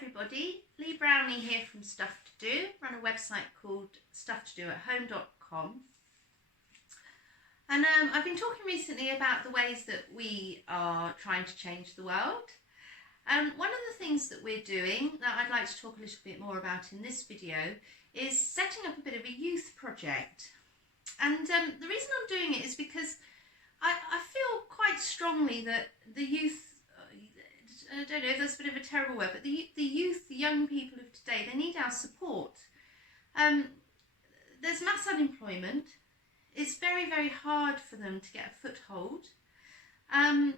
everybody, Leigh Brownlee here from Stuff To Do. Run a website called stufftodoathome.com. And I've been talking recently about the ways that we are trying to change the world. One of the things that we're doing that I'd like to talk a little bit more about in this video is setting up a bit of a youth project. And the reason I'm doing it is because I feel quite strongly that the youth, I don't know if that's a bit of a terrible word, but the youth, the young people of today, they need our support. There's mass unemployment. It's very, very hard for them to get a foothold. They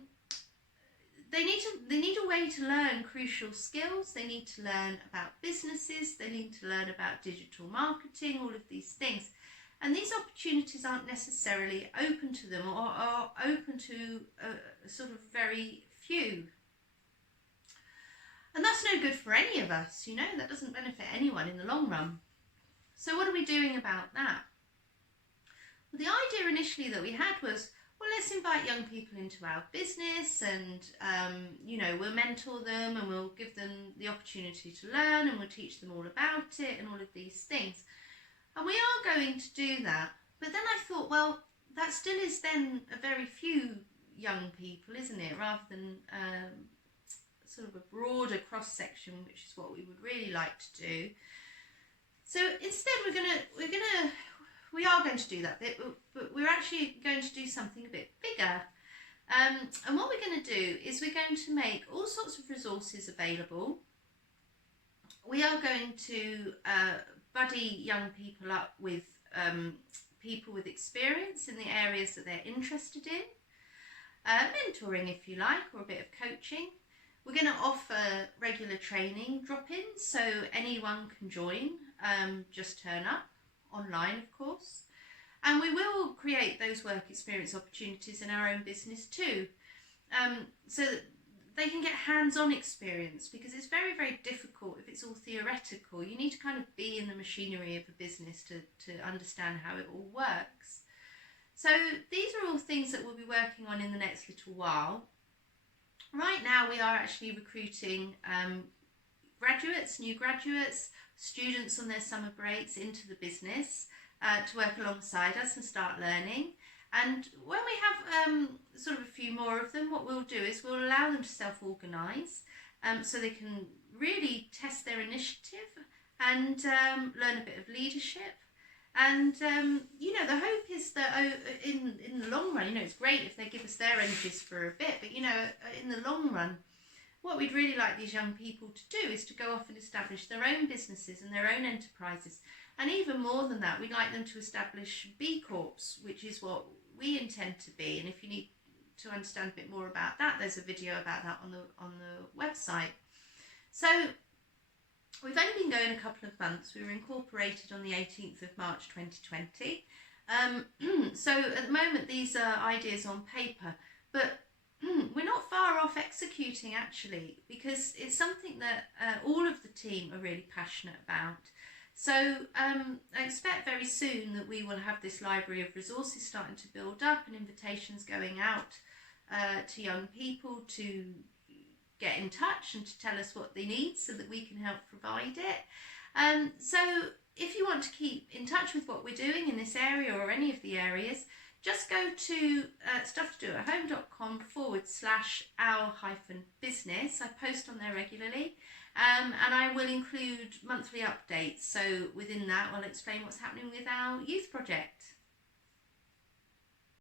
need a way to learn crucial skills. They need to learn about businesses. They need to learn about digital marketing, all of these things. And these opportunities aren't necessarily open to them, or are open to sort of very few. And that's no good for any of us, you know, that doesn't benefit anyone in the long run. So what are we doing about that? Well, the idea initially that we had was, well, let's invite young people into our business and, you know, we'll mentor them and we'll give them the opportunity to learn and we'll teach them all about it and all of these things. And we are going to do that. But then I thought, well, that still is then a very few young people, isn't it? Rather than sort of a broader cross-section, which is what we would really like to do. So instead we are going to do that bit, but we're actually going to do something a bit bigger. And what we're going to do is we're going to make all sorts of resources available. We are going to buddy young people up with people with experience in the areas that they're interested in, mentoring if you like, or a bit of coaching. We're going to offer regular training drop-ins, so anyone can join, just turn up, online of course. And we will create those work experience opportunities in our own business too, so that they can get hands-on experience, because it's very, very difficult if it's all theoretical. You need to kind of be in the machinery of a business to understand how it all works. So these are all things that we'll be working on in the next little while. Right now we are actually recruiting graduates, new graduates, students on their summer breaks into the business to work alongside us and start learning. And when we have sort of a few more of them, what we'll do is we'll allow them to self-organise so they can really test their initiative and learn a bit of leadership. And, you know, the hope is that in the long run, you know, it's great if they give us their energies for a bit, but, you know, in the long run, what we'd really like these young people to do is to go off and establish their own businesses and their own enterprises. And even more than that, we'd like them to establish B Corps, which is what we intend to be. And if you need to understand a bit more about that, there's a video about that on the website. So we've only been going a couple of months. We were incorporated on the 18th of March 2020. So at the moment these are ideas on paper, but we're not far off executing actually, because it's something that all of the team are really passionate about. So I expect very soon that we will have this library of resources starting to build up and invitations going out to young people to get in touch and to tell us what they need so that we can help provide it. So if you want to keep in touch with what we're doing in this area or any of the areas, just go to stufftodoathome.com/our-business. I post on there regularly, and I will include monthly updates. So within that, I'll explain what's happening with our youth project.